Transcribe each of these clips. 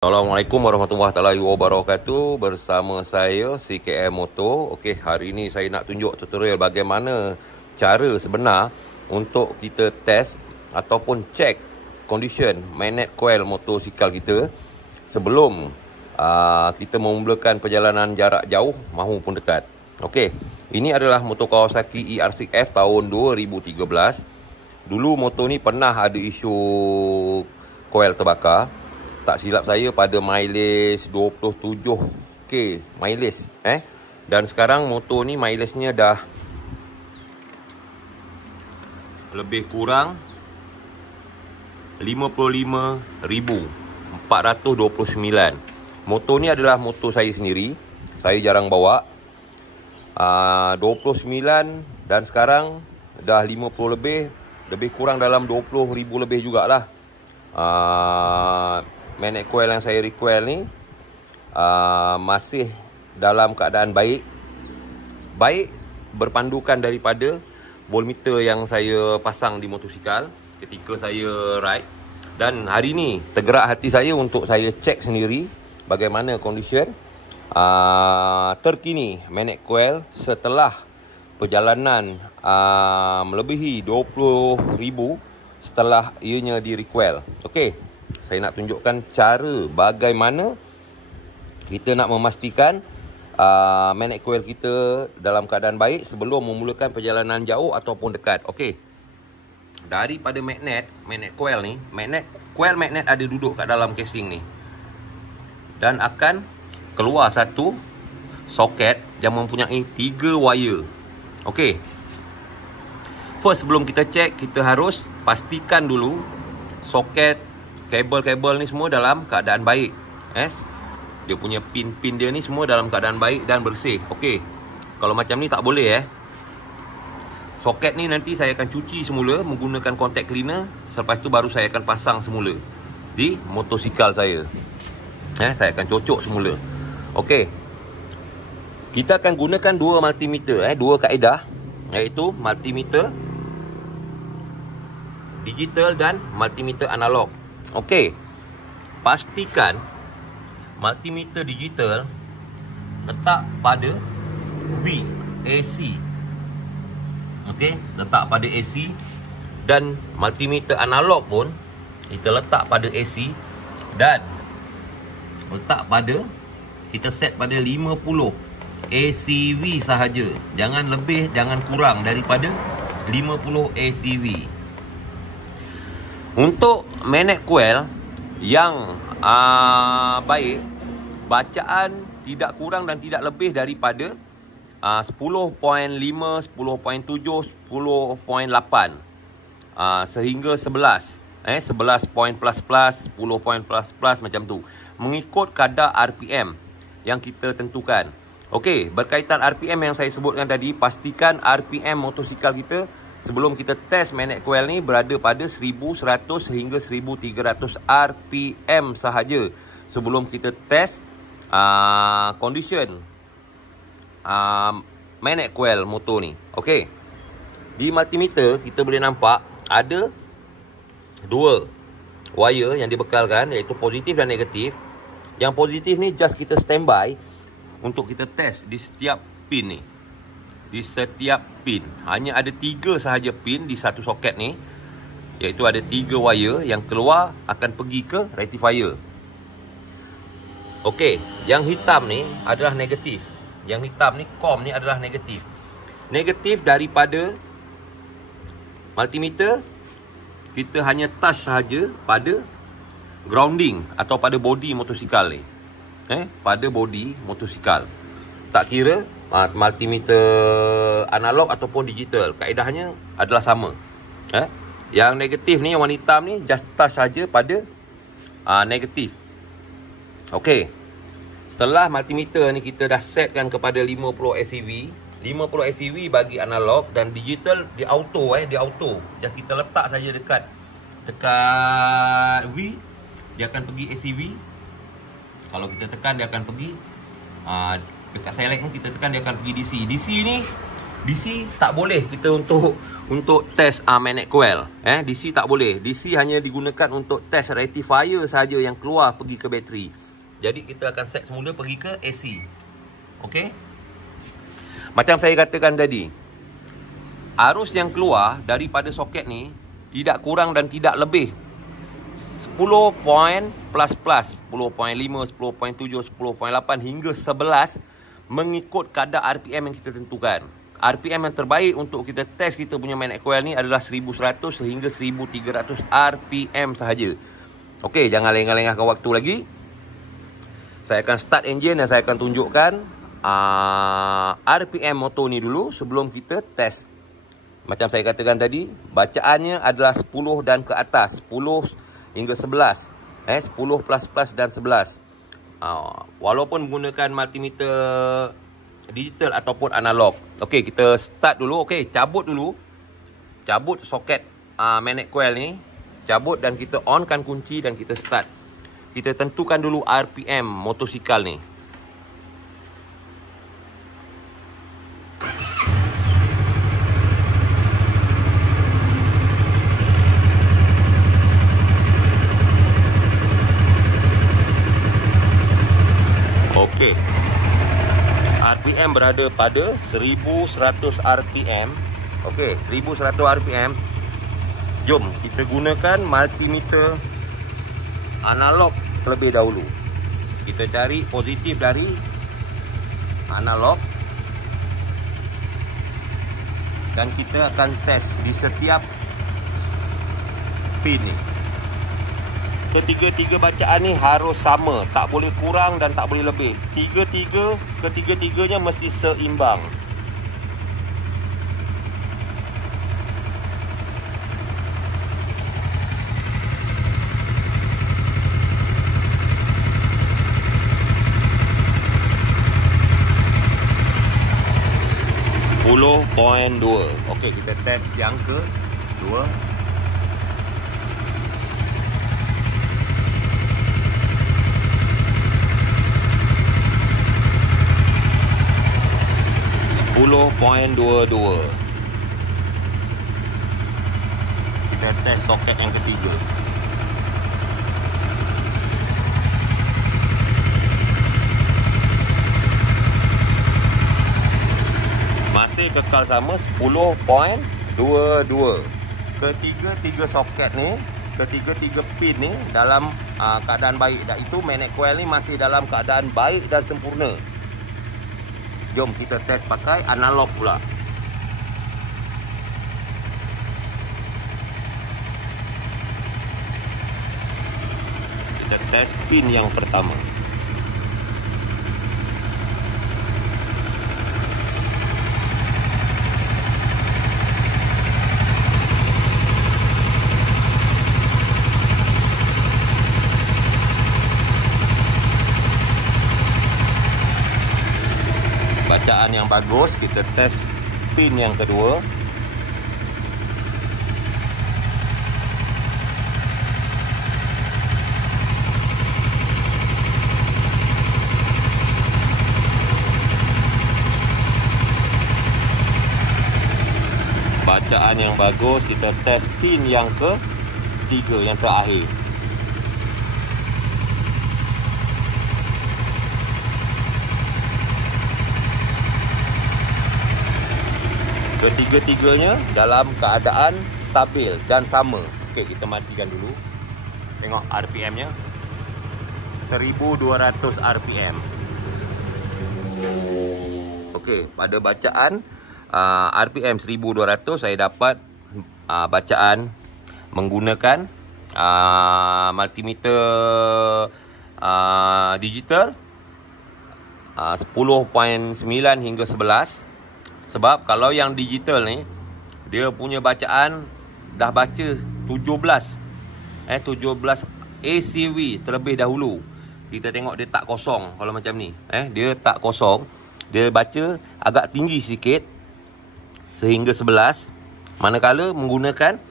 Assalamualaikum warahmatullahi wabarakatuh. Bersama saya CKM Motor. Okey, hari ini saya nak tunjuk tutorial bagaimana cara sebenar untuk kita test ataupun check condition magnet coil motosikal kita sebelum kita memulakan perjalanan jarak jauh maupun dekat. Okey, ini adalah motor Kawasaki ER6F tahun 2013. Dulu motor ni pernah ada isu coil terbakar. Tak silap saya pada mileage 27k mileage dan sekarang motor ni mileage-nya dah lebih kurang 55,429. Motor ni adalah motor saya sendiri. Saya jarang bawa. 29 dan sekarang dah 50 lebih kurang dalam 20,000 lebih jugalah. Magnet coil yang saya recoil ni masih dalam keadaan baik berpandukan daripada voltmeter yang saya pasang di motosikal ketika saya ride. Dan hari ni tergerak hati saya untuk saya cek sendiri bagaimana condition terkini magnet coil setelah perjalanan melebihi 20,000 setelah ianya di recoil. Okey, saya nak tunjukkan cara bagaimana kita nak memastikan magnet coil kita dalam keadaan baik sebelum memulakan perjalanan jauh ataupun dekat. Okey, daripada magnet coil ni, coil magnet ada duduk kat dalam casing ni dan akan keluar satu soket yang mempunyai 3 wire. Okey, first sebelum kita check, kita harus pastikan dulu soket kabel-kabel ni semua dalam keadaan baik. Dia punya pin-pin dia ni semua dalam keadaan baik dan bersih. Okey, kalau macam ni tak boleh soket ni nanti saya akan cuci semula menggunakan contact cleaner. Selepas tu baru saya akan pasang semula di motosikal saya. Saya akan cocok semula. Okey, kita akan gunakan dua multimeter, dua kaedah, iaitu multimeter digital dan multimeter analog. Okey, pastikan multimeter digital letak pada V, AC. Okey, letak pada AC. Dan multimeter analog pun kita letak pada AC dan letak pada, kita set pada 50 ACV sahaja. Jangan lebih, jangan kurang daripada 50 ACV. Untuk magnet coil yang baik, bacaan tidak kurang dan tidak lebih daripada 10.5, 10.7, 10.8 sehingga 11. 11 point plus plus, 10 point plus plus, macam tu, mengikut kadar RPM yang kita tentukan. Okey, berkaitan RPM yang saya sebutkan tadi, pastikan RPM motosikal kita sebelum kita test magnet coil ni berada pada 1100 hingga 1300 RPM sahaja sebelum kita test condition magnet coil motor ni. Okey, di multimeter kita boleh nampak ada dua wire yang dibekalkan, iaitu positif dan negatif. Yang positif ni just kita standby untuk kita test di setiap pin ni. Di setiap pin hanya ada 3 sahaja pin di satu soket ni, iaitu ada 3 wire yang keluar akan pergi ke rectifier. Okey, yang hitam ni adalah negatif. Yang hitam ni, COM ni adalah negatif. Negatif daripada multimeter, kita hanya touch sahaja pada grounding atau pada body motosikal ni. Pada body motosikal. Tak kira multimeter analog ataupun digital, kaedahnya adalah sama. Yang negatif ni, yang warna hitam ni, just touch saja pada negatif. Okey, setelah multimeter ni kita dah setkan kepada 50 ACV. 50 ACV bagi analog dan digital di auto, di auto. Just kita letak saja dekat V, dia akan pergi ACV. Kalau kita tekan, dia akan pergi dekat select ni, kita tekan, dia akan pergi DC. DC ni DC tak boleh kita untuk test magnet coil. DC tak boleh. DC hanya digunakan untuk test rectifier saja yang keluar pergi ke bateri. Jadi kita akan set semula pergi ke AC. Okey. Macam saya katakan tadi, arus yang keluar daripada soket ni tidak kurang dan tidak lebih 10 point plus 10.5, 10.7, 10.8 hingga 11 mengikut kadar RPM yang kita tentukan. RPM yang terbaik untuk kita test kita punya magnet coil ni adalah 1100 sehingga 1300 RPM sahaja. Okey, jangan lengah-lengahkan waktu lagi. Saya akan start engine dan saya akan tunjukkan RPM motor ni dulu sebelum kita test. Macam saya katakan tadi, bacaannya adalah 10 dan ke atas, 10 hingga 11. 10 plus dan 11. Walaupun menggunakan multimeter digital ataupun analog. Okey, kita start dulu. Okey, cabut dulu. Cabut soket magnet coil ni. Cabut dan kita onkan kunci dan kita start. Kita tentukan dulu RPM motosikal ni. Okey. RPM berada pada 1100 RPM. Okey, 1100 RPM. Jom kita gunakan multimeter analog terlebih dahulu. Kita cari positif dari analog dan kita akan test di setiap pin ni. Ketiga-tiga bacaan ni harus sama, tak boleh kurang dan tak boleh lebih. Ketiga-tiganya mesti seimbang. .2. Okey, kita test yang kedua. .22. Kita test soket yang ketiga. Masih kekal sama 10.22. Ketiga-tiga soket ni, ketiga-tiga pin ni dalam keadaan baik. Dan itu magnet coil ni masih dalam keadaan baik dan sempurna. Jom kita test pakai analog pula. Kita test pin yang pertama. Bacaan yang bagus, kita test pin yang kedua. Bacaan yang bagus, kita test pin yang ketiga, yang terakhir. Ketiga-tiganya dalam keadaan stabil dan sama. Okey, kita matikan dulu. Tengok RPM-nya. 1200 RPM. Okey, pada bacaan RPM 1200 saya dapat bacaan menggunakan multimeter digital 10.9 hingga 11. Sebab kalau yang digital ni, dia punya bacaan dah baca 17 ACV terlebih dahulu. Kita tengok dia tak kosong. Kalau macam ni, dia tak kosong. Dia baca agak tinggi sikit sehingga 11. Manakala menggunakan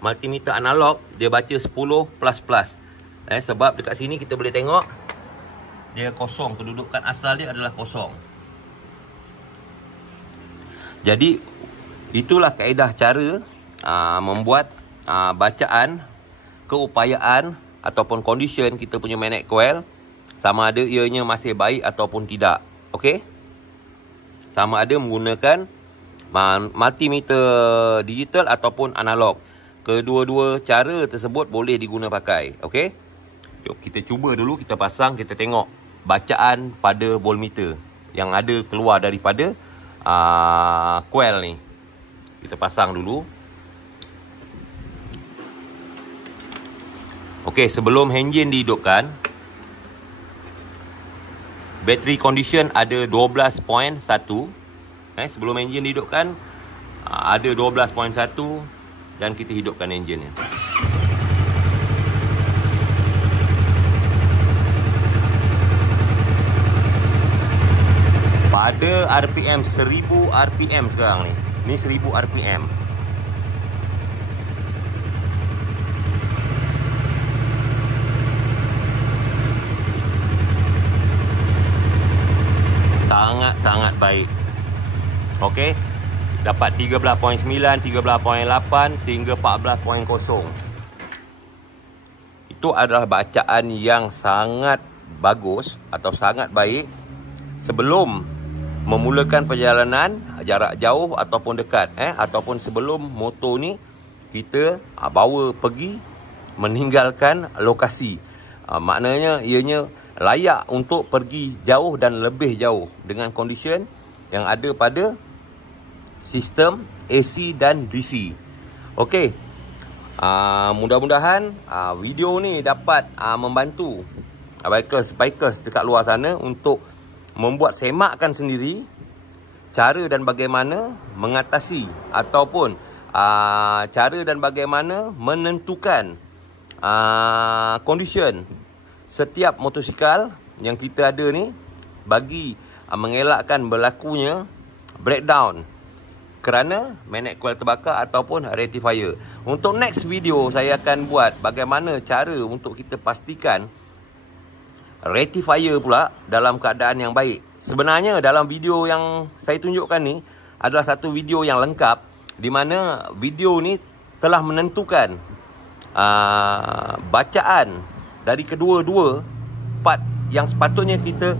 multimeter analog, dia baca 10++. Sebab dekat sini kita boleh tengok dia kosong. Kedudukan asal dia adalah kosong. Jadi itulah kaedah cara membuat bacaan, keupayaan ataupun condition kita punya magnet coil, sama ada ianya masih baik ataupun tidak. Okey, sama ada menggunakan multimeter digital ataupun analog. Kedua-dua cara tersebut boleh diguna pakai. Okey, jom kita cuba dulu, kita pasang, kita tengok bacaan pada voltmeter yang ada keluar daripada coil ni. Kita pasang dulu. Okey, sebelum engine dihidupkan, battery condition ada 12.1. Sebelum engine dihidupkan ada 12.1 dan kita hidupkan engine nya. Pada RPM 1000 RPM sekarang ni. Ni 1000 RPM. Sangat-sangat baik. Okey, dapat 13.9, 13.8 sehingga 14.0. Itu adalah bacaan yang sangat bagus atau sangat baik sebelum memulakan perjalanan jarak jauh ataupun dekat, ataupun sebelum motor ni kita bawa pergi meninggalkan lokasi. Maknanya ianya layak untuk pergi jauh dan lebih jauh dengan condition yang ada pada sistem AC dan DC. Okey, mudah-mudahan video ni dapat membantu bikers dekat luar sana untuk membuat semakan sendiri cara dan bagaimana mengatasi ataupun cara dan bagaimana menentukan condition setiap motosikal yang kita ada ni bagi mengelakkan berlakunya breakdown kerana magnet coil terbakar ataupun rectifier. Untuk next video saya akan buat bagaimana cara untuk kita pastikan rectifier pula dalam keadaan yang baik. Sebenarnya dalam video yang saya tunjukkan ni adalah satu video yang lengkap, di mana video ni telah menentukan bacaan dari kedua-dua part yang sepatutnya kita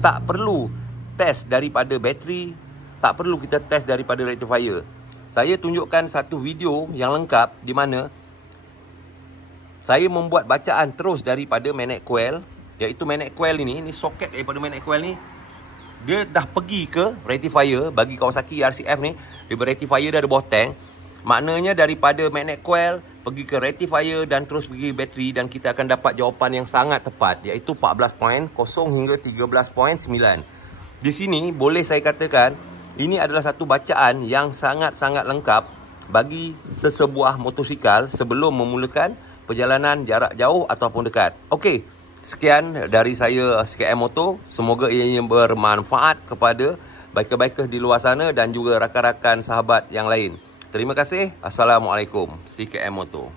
tak perlu test daripada bateri, tak perlu kita test daripada rectifier. Saya tunjukkan satu video yang lengkap di mana saya membuat bacaan terus daripada magnet coil, iaitu magnet coil ini soket daripada magnet coil ni dia dah pergi ke rectifier. Bagi Kawasaki RCF ni, dia rectifier dia ada bawah tank. Maknanya daripada magnet coil pergi ke rectifier dan terus pergi bateri, dan kita akan dapat jawapan yang sangat tepat, iaitu 14.0 hingga 13.9. Di sini boleh saya katakan ini adalah satu bacaan yang sangat-sangat lengkap bagi sesebuah motosikal sebelum memulakan perjalanan jarak jauh ataupun dekat. Okey, sekian dari saya CKM Moto. Semoga ianya bermanfaat kepada biker-biker di luar sana dan juga rakan-rakan sahabat yang lain. Terima kasih. Assalamualaikum. CKM Moto.